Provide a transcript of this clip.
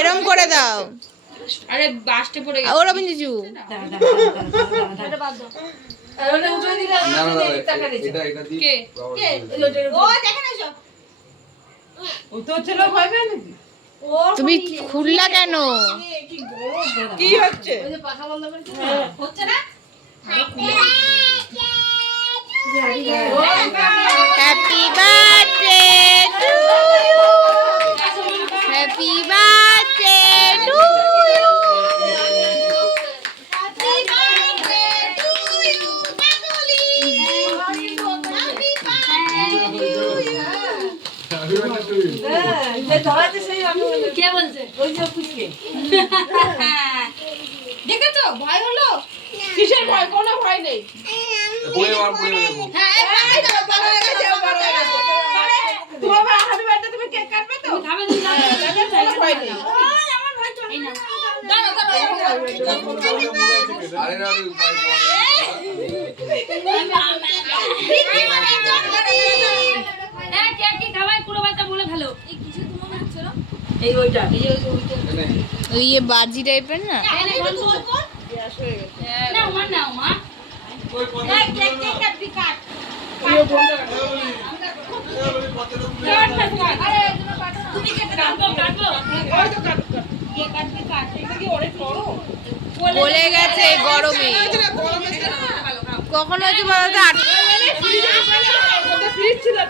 এরম করে দাও। আরে বাসটা পড়ে গেছে। ও রবীন্দ্র জিজু তুমি খুললা কেন? কি হচ্ছে? Happy birthday to you, happy birthday to you, happy birthday to you Maduli, happy birthday to you. কে বলছে? দেখেছো ভয় হলো? কিসের ভয়? কোনো ভয় নেই। হ্যাপি বার্থডে তুমি কেক কাটবে তো? খাবে কোনো ভয় নেই। আমার ভয় তো এই না। দাঁড়াও কেক কি খাবাই পুরো বাচ্চা বলে ভালো। এই কিছু তো মনে হচ্ছে না। এই ওইটা ওই বাজি টাইপের না? না মা নাও মা। কেক কাটবি কাট। তুমি কেক কাটবো কাটবো। ওই তো কাট কাট। কেক কাটবি কাট। এটা কি অনেক বড়? গলে গেছে গরমে। গরমে কখন হয়েছে বলো তো? ফ্রিজ ছিল তো।